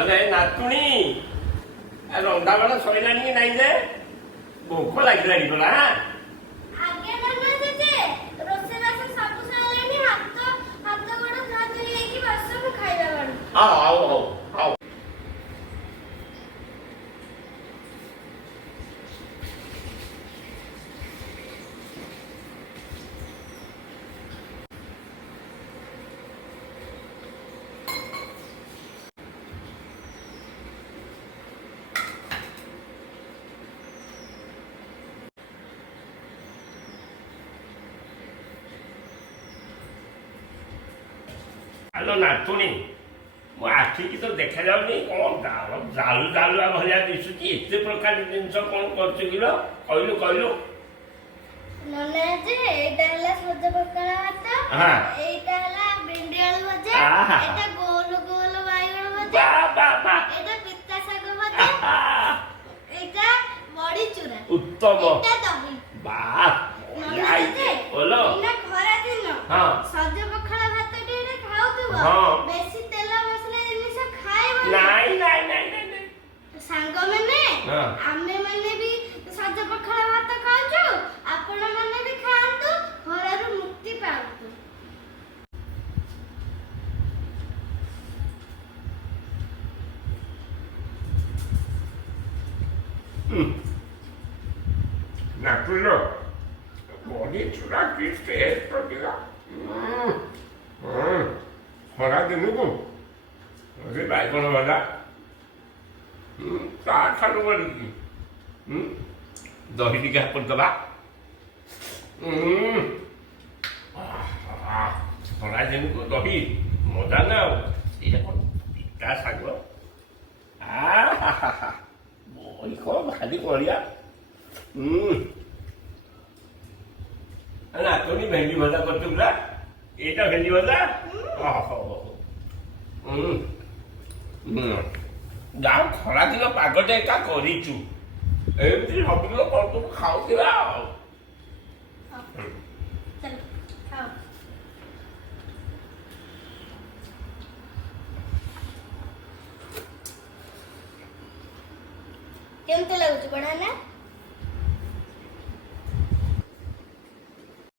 अरे नातुणी रंधा बड़ा सैलानी कि नहीं जे भोक लगी बोला आगे मामा जेजे रोसे रासे सब सैलानी हाथ गोड़ धोई लेकी बस में खाइबा बाड़ू आओ हेलो नातुणी मो आखिकी तो देखा जाऊनी कौन जालु जालुआ भाया दिशुची एते प्रकार जिनस कौन करछु किलो कहलु नले जे एटा हला सज पकड़ा हाता हां एटा हला भिंडी आलू भजा एटा गोल गोल बाइगण भजा बा एटा पित्ता साग भजा एटा बड़ी चूरा उत्तम एटा दही बा नले बोलो इना खरा दिन हां सज पकड़ा भात टेडे खाउतबो हां बेसी तेल मसला जिनिस खाइबो नहीं सांग माने हां आमे माने भी सज पकड़ा भात खाउछु आपण माने भी खांतु खरारु मुक्ति पाउतु नातुलो बड़ी चूड़ा की टेस्ट पड़ेगा खरा दिन को अरे बाइगण भजा ता खालु बड़ी दही टिके हापन दबा खरा दिन को दही मजा ना ये कौन पिता साग बड़ी खो भाजी बढ़िया ना तुनी भेंडी भजा करछु ना एटा भेंडी भजा जाओ खरा दिन पागटे एका करिछु एमती सबदिन करतु खाउथिबा चल खाओ केमते लागुछ बढा ना